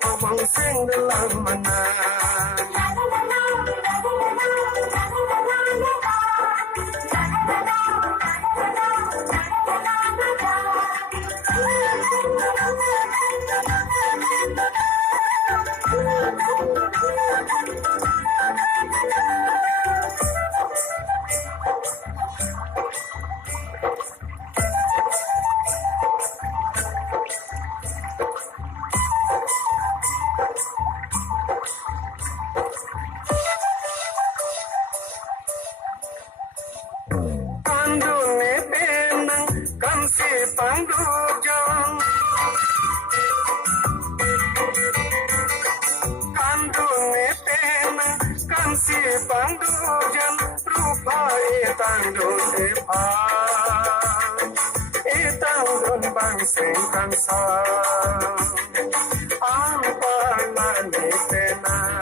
Abang sing dalam mana Pandune penang kan si pandujang Kandune penang kan si pandujang rupa etang don depan etang don bangseng kan sa ampar mani penang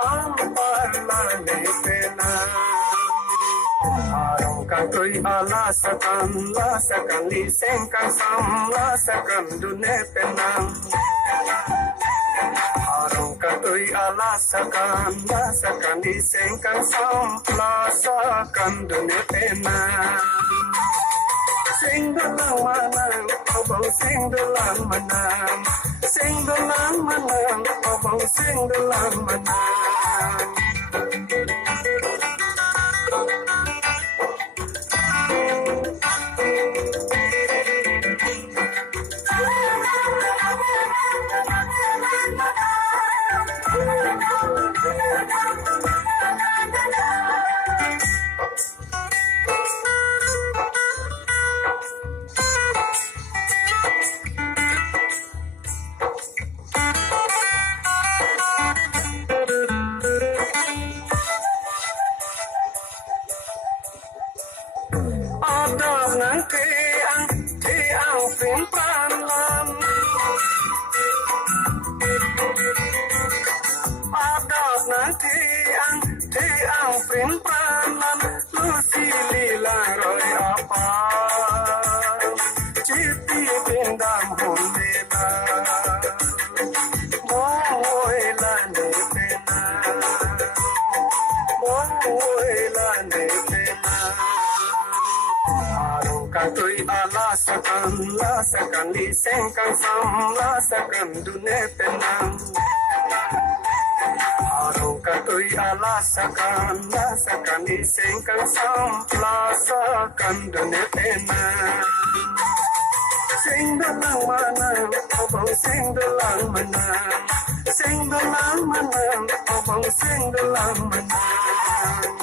ampar mani penang Kantoi alasakan lisengkan samlasakan dune penang Harong kantoi alasakan lisengkan samlasakan dune penang Sing dalang manang obong sing dalang manang Sing dalang manang obong sing dalang manang Adab nang tiang simpan lam Adab nang tiang simpan lam Lusi lilang roy apa Citi bindam hulela Moy lane pena Moy lane pena Kantoi alasakan lisengkan samlasakan dune penang Harong kantoi alasakan lisengkan samlasakan dune penang Sing dalang manang obong sing dalang manang Sing dalang manang obong sing dalang manang